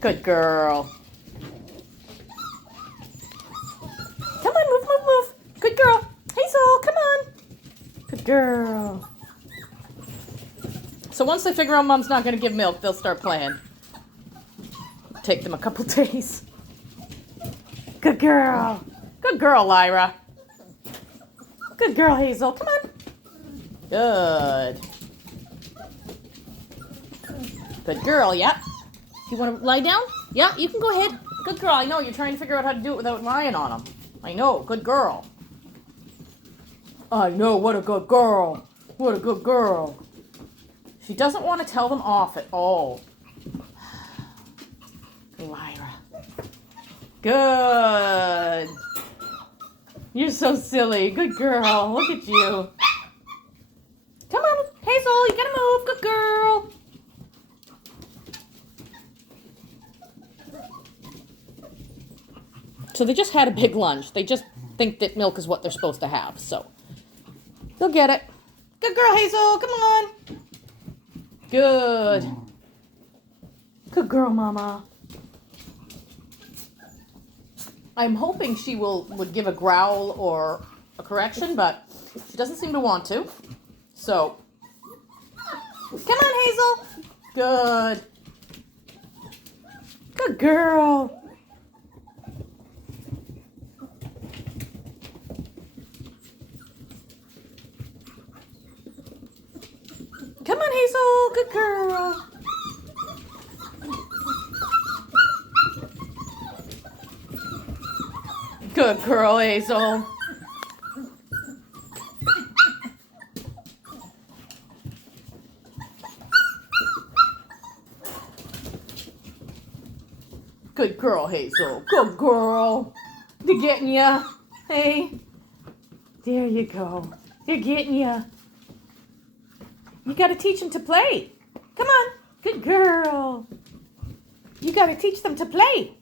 Good girl. Come on, move. Good girl. Hazel, come on. Good girl. So once they figure out Mom's not going to give milk, they'll start playing. Take them a couple days. Good girl. Good girl, Lyra. Good girl, Hazel. Come on. Good. Good girl, yeah. You want to lie down? Yeah, you can go ahead. Good girl. I know, you're trying to figure out how to do it without lying on them. I know, good girl. I know, what a good girl. What a good girl. She doesn't want to tell them off at all. Lyra. Good. You're so silly. Good girl. Look at you. Come on, Hazel. You gotta move. Good girl. So they just had a big lunch. They just think that milk is what they're supposed to have. So they'll get it. Good girl, Hazel. Come on. Good. Good girl, Mama. I'm hoping she would give a growl or a correction, but she doesn't seem to want to. So, come on, Hazel. Good. Good girl. Come on, Hazel. Good girl. Good girl, Hazel. Good girl, Hazel. Good girl. They're getting ya. Hey. There you go. They're getting ya. You got to teach them to play. Come on. Good girl. You got to teach them to play.